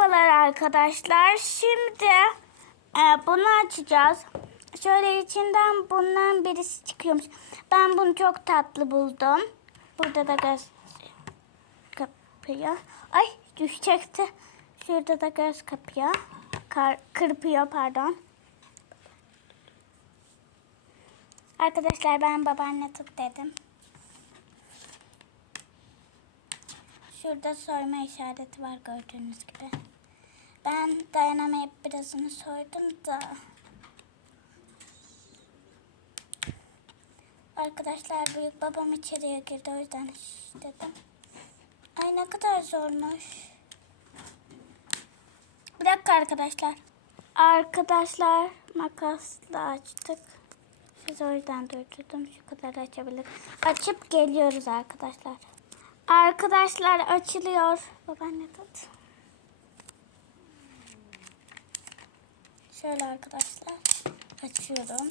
Merhabalar arkadaşlar. Şimdi e, bunu açacağız. Şöyle içinden bundan birisi çıkıyormuş. Ben bunu çok tatlı buldum. Burada da göz kapıyor. Ay düşecekti. Şurada da göz kapıyor. Kar, kırpıyor pardon. Arkadaşlar ben babaanne tut dedim. Şurada soyma işareti var gördüğünüz gibi. Ben dayanamayıp birazını soydum da. Arkadaşlar büyük babam içeriye girdi o yüzden dedim. Ay ne kadar zormuş. Bir dakika arkadaşlar. Arkadaşlar makasla açtık. Siz o yüzden durdurdum. Şu kadar açabilir. Açıp geliyoruz arkadaşlar. Arkadaşlar açılıyor. Babaanne tut. Şöyle arkadaşlar. Açıyorum.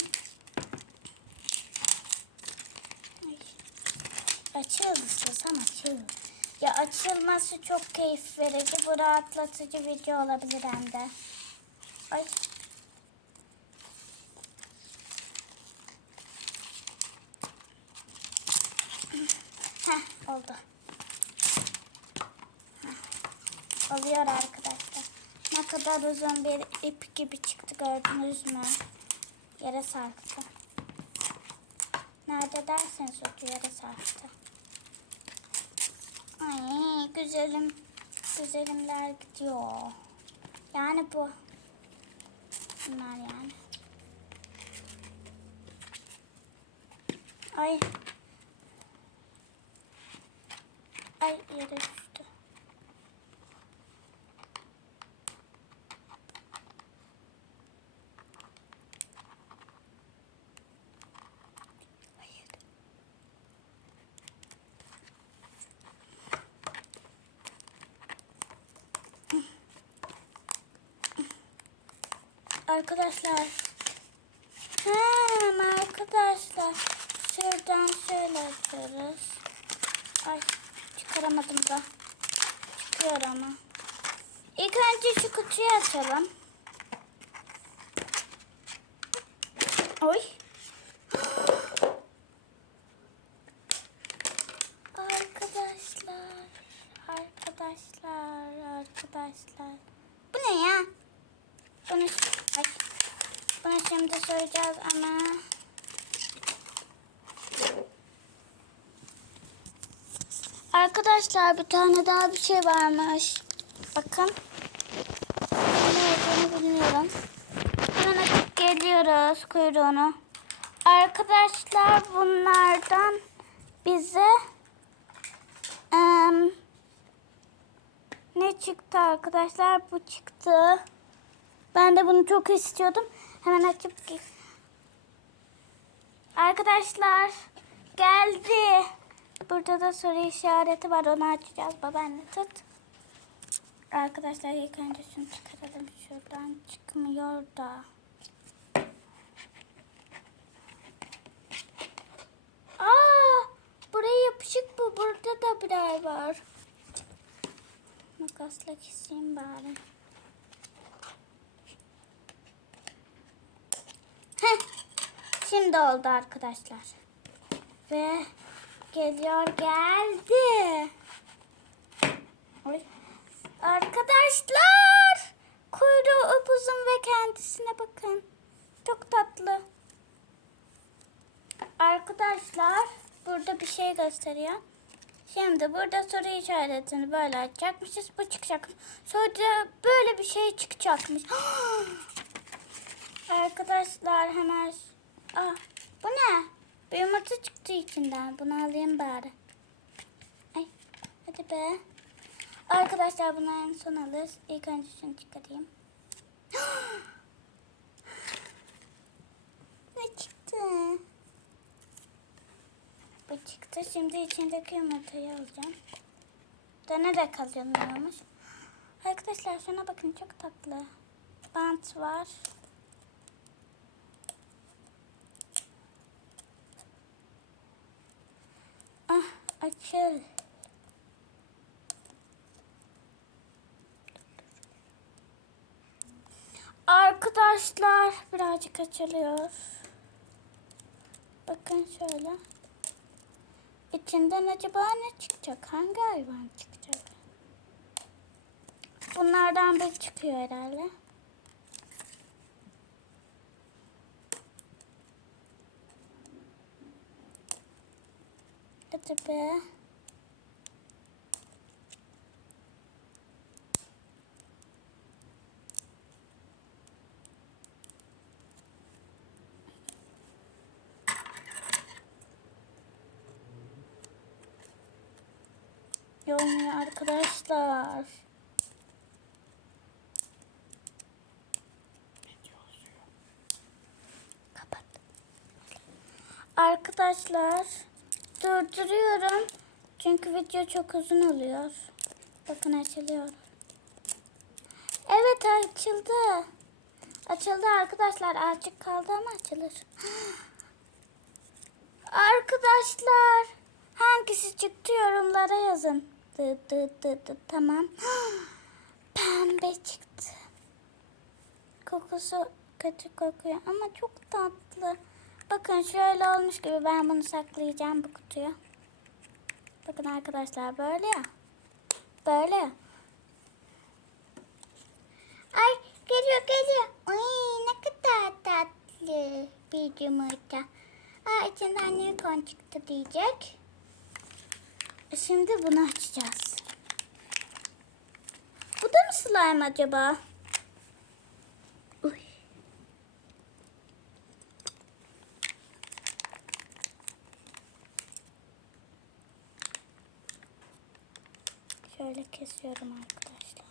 Açıyoruz ama açıyor. Ya açılması çok keyif verici. Bu rahatlatıcı video olabilir hem de. Ay. Heh oldu. Heh. Oluyor arkadaşlar. Kadar uzun bir ip gibi çıktı gördünüz mü? Yere sarktı. Nerede derseniz o yere sarktı. Ay güzelim. Güzelimler gidiyor. Yani bu. Bunlar yani. Ay. Ay yere Arkadaşlar. Hem arkadaşlar. Şuradan şöyle yapıyoruz. Ay çıkaramadım da. Çıkıyor ama. İlk önce şu kutuyu açalım. Oy. Arkadaşlar. Arkadaşlar. Arkadaşlar. Bu ne ya? Bunu, ay, bunu şimdi söyleyeceğiz ama... Arkadaşlar bir tane daha bir şey varmış. Bakın. Ne olduğunu bilmiyorum. Hemen açıp geliyoruz kuyruğunu. Arkadaşlar bunlardan bize em, ne çıktı arkadaşlar? Bu çıktı. Ben de bunu çok istiyordum. Hemen açıp Arkadaşlar geldi. Burada da soru işareti var. Onu açacağız. Babaanne tut. Arkadaşlar ilk önce şunu çıkaralım. Şuradan çıkmıyor da. Aa, buraya yapışık bu. Burada da birer var. Makasla keseyim bari. Heh. Şimdi oldu arkadaşlar. Ve geliyor geldi. Arkadaşlar kuyruğu upuzun ve kendisine bakın. Çok tatlı. Arkadaşlar burada bir şey gösteriyor. Şimdi burada soru işaretini böyle açacakmışız. Bu çıkacak. Sonra böyle bir şey çıkacakmış. Arkadaşlar hemen... Ah, bu ne? Bir yumurta çıktı içinden. Bunu alayım bari. Ay, hadi be. Arkadaşlar bunu en son alırız. İlk önce şunu çıkarayım. ne çıktı? Bu çıktı. Şimdi içindeki yumurtayı alacağım. Döne de kazanıyormuş. Arkadaşlar şuna bakın çok tatlı. Bant var. Ah açıl. Arkadaşlar birazcık açılıyor. Bakın şöyle. İçinden acaba ne çıkacak? Hangi hayvan çıkacak? Bunlardan bir çıkıyor herhalde. Hadi be. Olmuyor arkadaşlar. Arkadaşlar durduruyorum. Çünkü video çok uzun oluyor. Bakın açılıyor. Evet açıldı. Açıldı arkadaşlar. Azıcık kaldı ama açılır. Arkadaşlar hangisi çıktı yorumlara yazın. Dı dı dı dı tamam. Pembe çıktı. Kokusu kötü kokuyor ama çok tatlı. Bakın şöyle olmuş gibi ben bunu saklayacağım bu kutuya. Bakın arkadaşlar böyle ya. Böyle ya. Ay geliyor geliyor. Ay ne kadar tatlı bir yumurta. Aa içinden unicorn çıktı diyecek. Şimdi bunu açacağız. Bu da mı slime acaba? Şöyle kesiyorum arkadaşlar.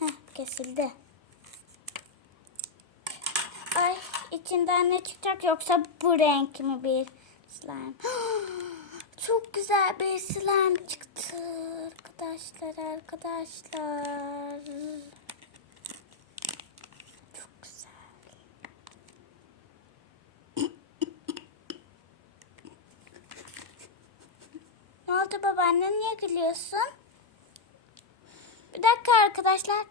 Heh kesildi. Ay içinden ne çıkacak yoksa bu renk mi bir slime? Çok güzel bir slime çıktı arkadaşlar arkadaşlar. Çok güzel. ne oldu babaanne niye gülüyorsun? Bir dakika arkadaşlar.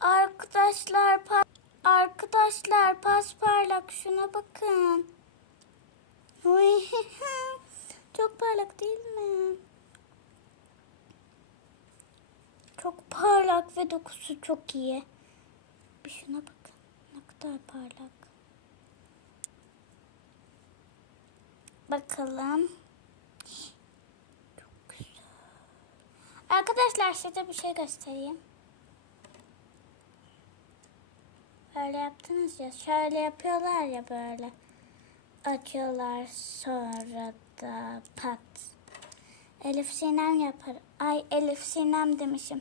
Arkadaşlar pa- arkadaşlar pasparlak şuna bakın. Çok parlak değil mi? Çok parlak ve dokusu çok iyi. Bir şuna bakın. Ne kadar parlak. Bakalım. Çok güzel. Arkadaşlar size bir şey göstereyim. Böyle yaptınız ya. Şöyle yapıyorlar ya böyle. Açıyorlar sonra da pat. Elif Sinem yapar. Ay Elif Sinem demişim.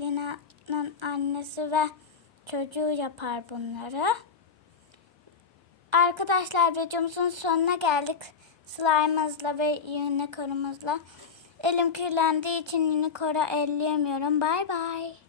Lina'nın annesi ve çocuğu yapar bunları. Arkadaşlar videomuzun sonuna geldik. Slime'ımızla ve unicorn'umuzla. Elim kirlendiği için unicorn'a elleyemiyorum. Bay bay.